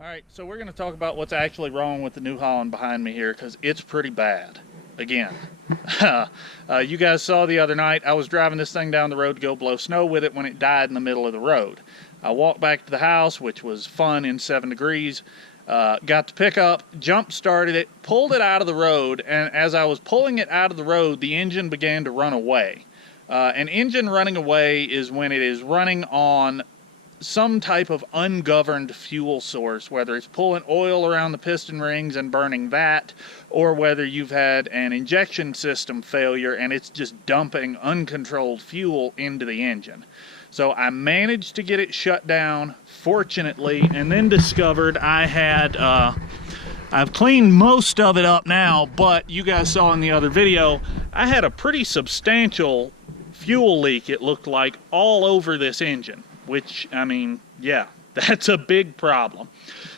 All right, so we're going to talk about what's actually wrong with the New Holland behind me here because it's pretty bad. Again, you guys saw the other night I was driving this thing down the road to go blow snow with it when it died in the middle of the road. I walked back to the house, which was fun in 7 degrees. Got the pickup, jump started it, pulled it out of the road, and as I was pulling it out of the road, the engine began to run away. An engine running away is when it is running on some type of ungoverned fuel source, whether it's pulling oil around the piston rings and burning that, or whether you've had an injection system failure and it's just dumping uncontrolled fuel into the engine. So I managed to get it shut down, fortunately, and then discovered I've cleaned most of it up now, but you guys saw in the other video, I had a pretty substantial fuel leak, it looked like, all over this engine. Which, I mean, yeah, that's a big problem.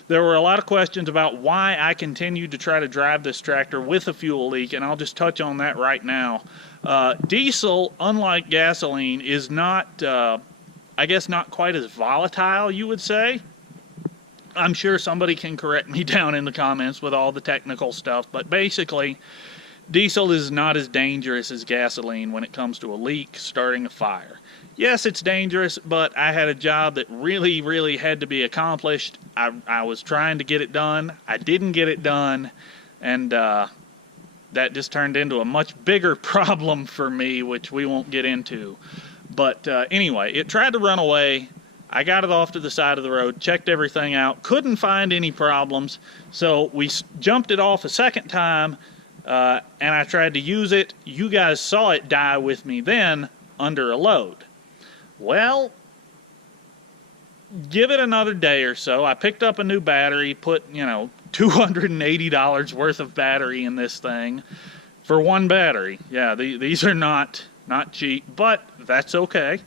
There were a lot of questions about why I continued to try to drive this tractor with a fuel leak, and I'll just touch on that right now. Diesel, unlike gasoline, is not, I guess, not quite as volatile, you would say. I'm sure somebody can correct me down in the comments with all the technical stuff, but basically, diesel is not as dangerous as gasoline when it comes to a leak starting a fire. Yes, it's dangerous, but I had a job that really had to be accomplished. I was trying to get it done. I didn't get it done, and that just turned into a much bigger problem for me, which we won't get into. But anyway, it tried to run away. I got it off to the side of the road, checked everything out, couldn't find any problems, so we jumped it off a second time, and I tried to use it. You guys saw it die with me then under a load. Well, give it another day or so. I picked up a new battery, put, $280 worth of battery in this thing for one battery. Yeah, these are not cheap, but that's okay.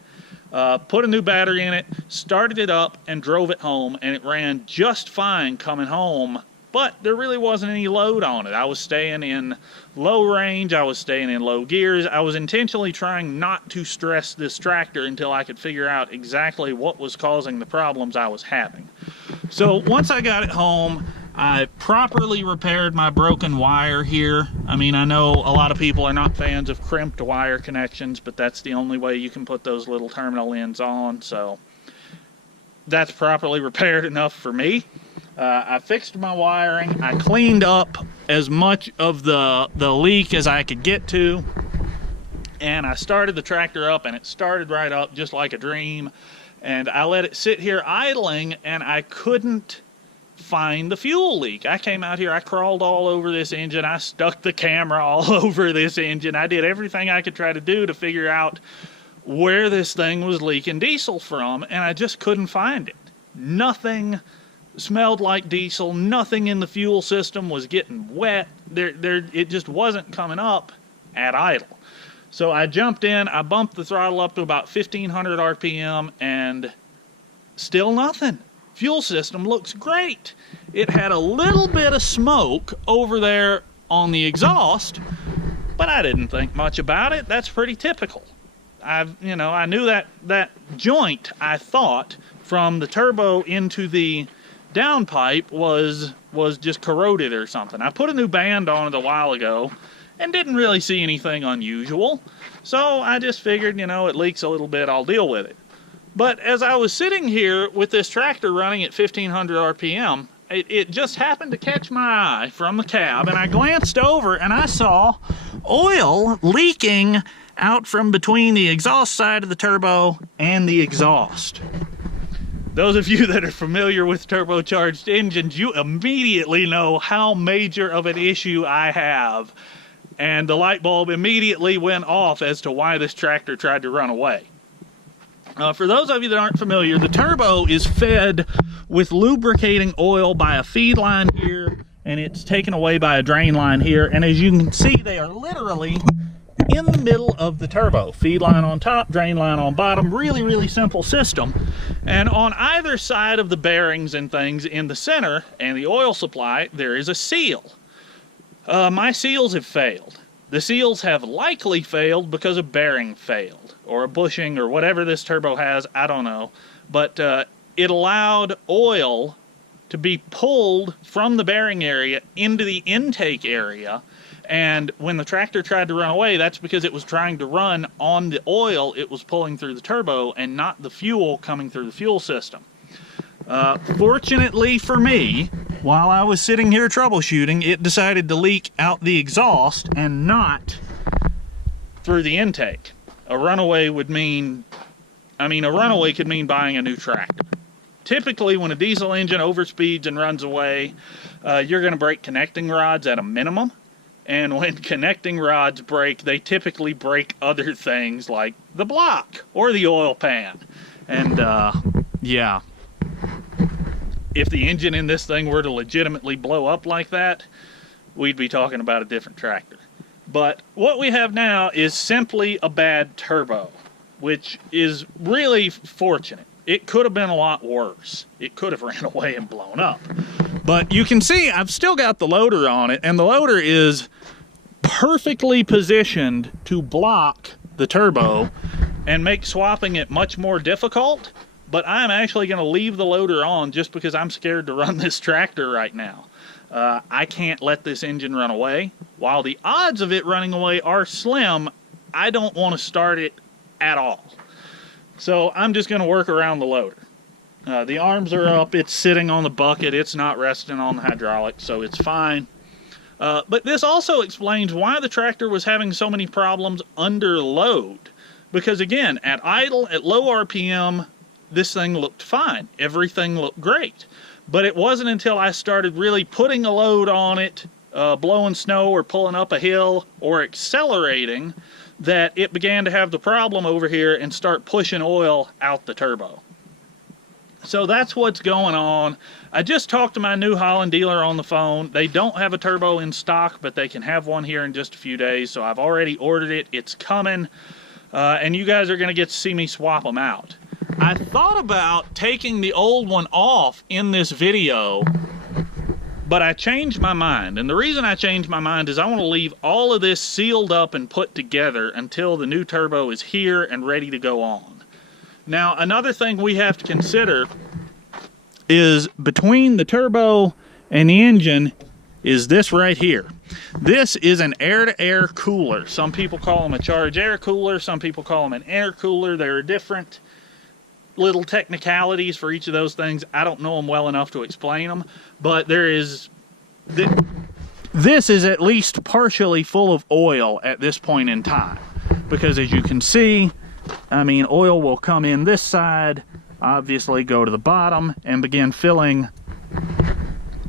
Put a new battery in it, started it up, and drove it home, and it ran just fine coming home, but there really wasn't any load on it. I was staying in low range, I was staying in low gears. I was intentionally trying not to stress this tractor until I could figure out exactly what was causing the problems I was having. So once I got it home, I properly repaired my broken wire here. I mean, I know a lot of people are not fans of crimped wire connections, but that's the only way you can put those little terminal ends on, so that's properly repaired enough for me. I fixed my wiring. I cleaned up as much of the leak as I could get to, and I started the tractor up, and it started right up just like a dream. And I let it sit here idling, and I couldn't find the fuel leak. I came out here, I crawled all over this engine, I stuck the camera all over this engine. I did everything I could try to do to figure out where this thing was leaking diesel from, and I just couldn't find it. Nothing smelled like diesel, nothing in the fuel system was getting wet. It just wasn't coming up at idle. So I jumped in, I bumped the throttle up to about 1500 RPM, and still nothing. Fuel system looks great. It had a little bit of smoke over there on the exhaust, but I didn't think much about it. That's pretty typical. I knew that joint, I thought, from the turbo into the downpipe was just corroded or something. I put a new band on it a while ago and didn't really see anything unusual. So I just figured, it leaks a little bit, I'll deal with it. But as I was sitting here with this tractor running at 1500 RPM, it just happened to catch my eye from the cab, and I glanced over and I saw oil leaking out from between the exhaust side of the turbo and the exhaust. Those of you that are familiar with turbocharged engines, you immediately know how major of an issue I have. And the light bulb immediately went off as to why this tractor tried to run away. For those of you that aren't familiar, the turbo is fed with lubricating oil by a feed line here, and it's taken away by a drain line here. And as you can see, they are literally in the middle of the turbo. Feed line on top, drain line on bottom. Really simple system. And on either side of the bearings and things in the center and the oil supply, there is a seal. My seals have failed. The seals have likely failed because a bearing failed, or a bushing, or whatever this turbo has, I don't know. But it allowed oil to be pulled from the bearing area into the intake area. And when the tractor tried to run away, that's because it was trying to run on the oil it was pulling through the turbo and not the fuel coming through the fuel system. Fortunately for me, while I was sitting here troubleshooting, it decided to leak out the exhaust and not through the intake. A runaway would mean, a runaway could mean buying a new tractor. Typically, when a diesel engine overspeeds and runs away, you're going to break connecting rods at a minimum. And when connecting rods break, they typically break other things like the block or the oil pan. And yeah, if the engine in this thing were to legitimately blow up like that, we'd be talking about a different tractor. But what we have now is simply a bad turbo, which is really fortunate. It could have been a lot worse. It could have ran away and blown up. But you can see I've still got the loader on it, and the loader is perfectly positioned to block the turbo and make swapping it much more difficult. But I'm actually going to leave the loader on just because I'm scared to run this tractor right now. I can't let this engine run away. While the odds of it running away are slim, I don't want to start it at all. So I'm just going to work around the loader. The arms are up, it's sitting on the bucket, it's not resting on the hydraulic, so it's fine. But this also explains why the tractor was having so many problems under load. Because again, at idle, at low RPM, this thing looked fine. Everything looked great. But it wasn't until I started really putting a load on it, blowing snow or pulling up a hill or accelerating, that it began to have the problem over here and start pushing oil out the turbo. So that's what's going on. I just talked to my New Holland dealer on the phone. They don't have a turbo in stock, but they can have one here in just a few days. So I've already ordered it. It's coming. And you guys are going to get to see me swap them out. I thought about taking the old one off in this video, but I changed my mind. And the reason I changed my mind is I want to leave all of this sealed up and put together until the new turbo is here and ready to go on. Now, another thing we have to consider is between the turbo and the engine is this right here. This is an air-to-air cooler. Some people call them a charge air cooler. Some people call them an air cooler. There are different little technicalities for each of those things. I don't know them well enough to explain them, but this is at least partially full of oil at this point in time, because as you can see, oil will come in this side, obviously go to the bottom, and begin filling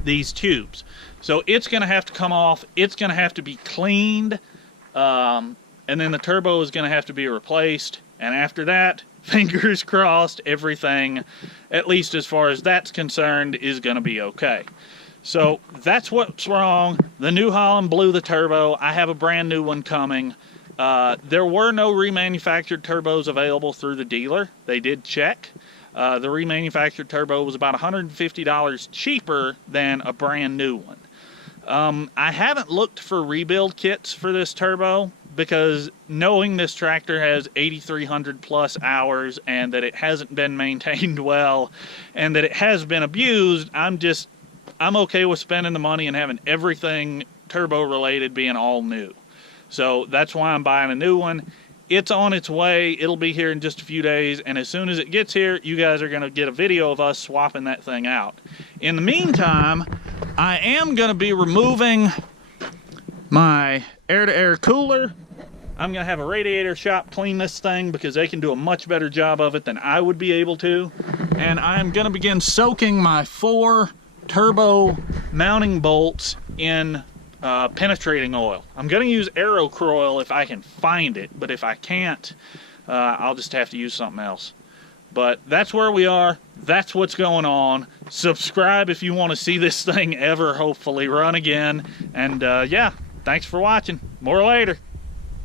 these tubes. So it's going to have to come off, it's going to have to be cleaned, and then the turbo is going to have to be replaced, and after that, fingers crossed, everything, at least as far as that's concerned, is going to be okay. So that's what's wrong. The New Holland blew the turbo. I have a brand new one coming. There were no remanufactured turbos available through the dealer. They did check. The remanufactured turbo was about $150 cheaper than a brand new one. I haven't looked for rebuild kits for this turbo because knowing this tractor has 8,300 plus hours and that it hasn't been maintained well and that it has been abused, I'm okay with spending the money and having everything turbo related being all new. So that's why I'm buying a new one. It's on its way. It'll be here in just a few days, and as soon as it gets here, you guys are going to get a video of us swapping that thing out. In the meantime, I am going to be removing my air-to-air cooler. I'm going to have a radiator shop clean this thing because they can do a much better job of it than I would be able to. And I'm going to begin soaking my 4 turbo mounting bolts in penetrating oil. I'm going to use Aerocroil if I can find it, but if I can't, I'll just have to use something else. But that's where we are. That's what's going on. Subscribe if you want to see this thing ever hopefully run again. And yeah, thanks for watching. More later.